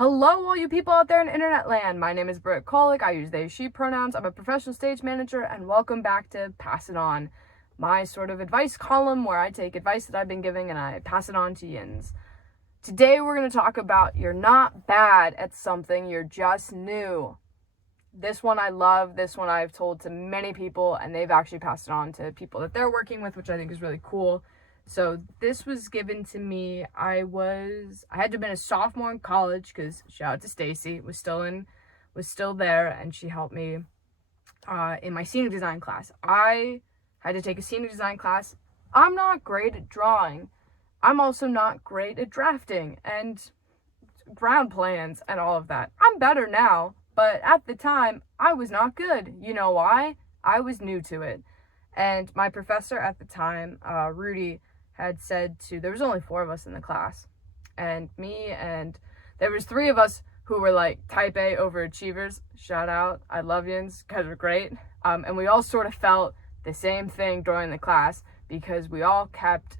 Hello, all you people out there in internet land. My name is Britt Kolick. I use they, she pronouns. I'm a professional stage manager, and welcome back to Pass It On, my sort of advice column where I take advice that I've been giving and I pass it on to yins. Today, we're going to talk about you're not bad at something, you're just new. This one I love. This one I've told to many people, and they've actually passed it on to people that they're working with, which I think is really cool. So this was given to me. I had to have been a sophomore in college because shout out to Stacy, was still there, and she helped me in my scenic design class. I had to take a scenic design class. I'm not great at drawing. I'm also not great at drafting and ground plans and all of that. I'm better now, but at the time I was not good. You know why? I was new to it. And my professor at the time, Rudy, had said there was only 4 of us in the class, and me, and there was 3 of us who were like type A overachievers. Shout out, I love yins, guys were great. And we all sort of felt the same thing during the class because we all kept,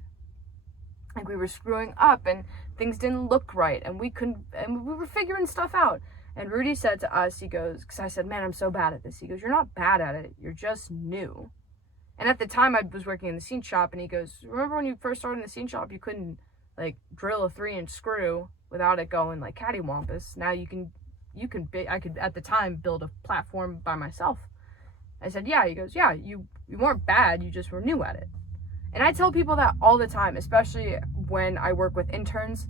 like, we were screwing up and things didn't look right, and we were figuring stuff out. And Rudy said to us, he goes, because I said, man, I'm so bad at this. He goes, you're not bad at it, you're just new. And at the time, I was working in the scene shop, and he goes, remember when you first started in the scene shop, you couldn't, like, drill a 3-inch screw without it going, like, cattywampus. Now I could, at the time, build a platform by myself. I said, yeah. He goes, yeah, you weren't bad, you just were new at it. And I tell people that all the time, especially when I work with interns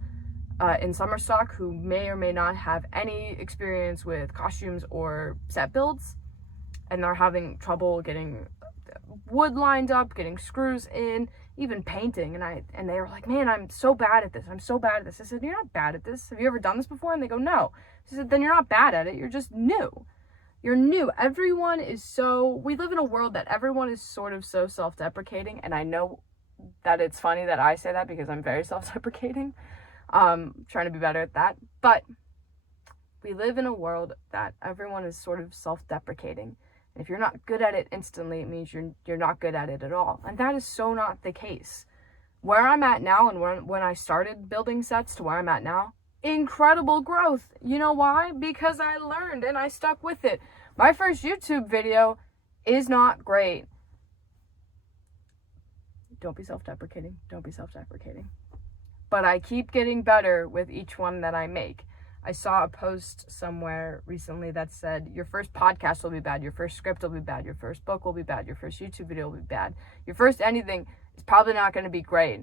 in summer stock who may or may not have any experience with costumes or set builds, and they're having trouble getting wood lined up, getting screws in, even painting, and they were like, man, I'm so bad at this. I said, you're not bad at this. Have you ever done this before? And they go, no. I said, then you're not bad at it. You're just new. You're new. We live in a world that everyone is sort of so self-deprecating, and I know that it's funny that I say that because I'm very self-deprecating, trying to be better at that, but we live in a world that everyone is sort of self-deprecating. If you're not good at it instantly, it means you're not good at it at all. And that is so not the case. Where I'm at now, and when I started building sets to where I'm at now, incredible growth. You know why? Because I learned and I stuck with it. My first YouTube video is not great. Don't be self-deprecating. Don't be self-deprecating. But I keep getting better with each one that I make. I saw a post somewhere recently that said, your first podcast will be bad, your first script will be bad, your first book will be bad, your first YouTube video will be bad, your first anything is probably not going to be great.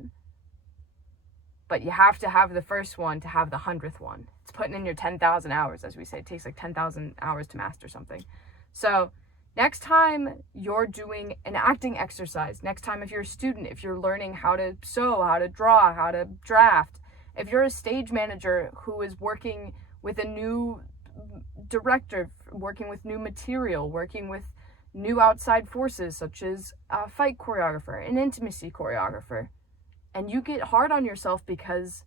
But you have to have the first one to have the 100th one. It's putting in your 10,000 hours, as we say. It takes like 10,000 hours to master something. So next time you're doing an acting exercise, next time if you're a student, if you're learning how to sew, how to draw, how to draft, if you're a stage manager who is working with a new director, working with new material, working with new outside forces, such as a fight choreographer, an intimacy choreographer, and you get hard on yourself because,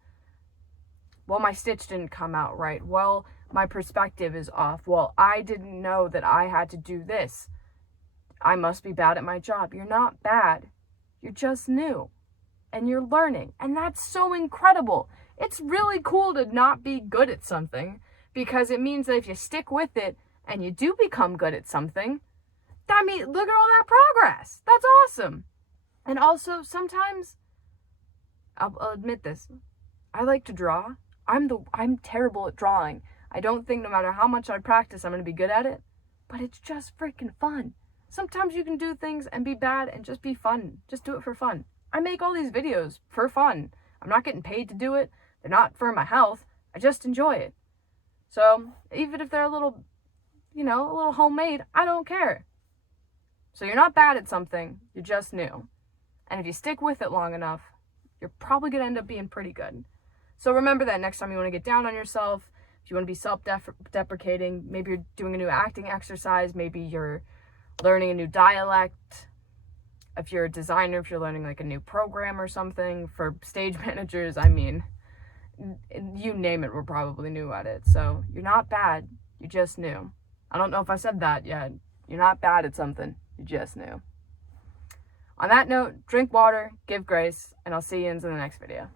well, my stitch didn't come out right. Well, my perspective is off. Well, I didn't know that I had to do this. I must be bad at my job. You're not bad. You're just new. And you're learning. And that's so incredible. It's really cool to not be good at something, because it means that if you stick with it and you do become good at something, that means, look at all that progress. That's awesome. And also, sometimes, I'll admit this, I like to draw. I'm terrible at drawing. I don't think no matter how much I practice, I'm going to be good at it, but it's just freaking fun. Sometimes you can do things and be bad and just be fun. Just do it for fun. I make all these videos for fun. I'm not getting paid to do it. They're not for my health. I just enjoy it. So even if they're a little homemade, I don't care. So you're not bad at something. You're just new. And if you stick with it long enough, you're probably going to end up being pretty good. So remember that next time you want to get down on yourself, if you want to be self-deprecating, maybe you're doing a new acting exercise, maybe you're learning a new dialect. If you're a designer, if you're learning like a new program or something, for stage managers, I mean, you name it, we're probably new at it. So you're not bad, you're just new. I don't know if I said that yet. You're not bad at something, you're just new. On that note, drink water, give grace, and I'll see you in the next video.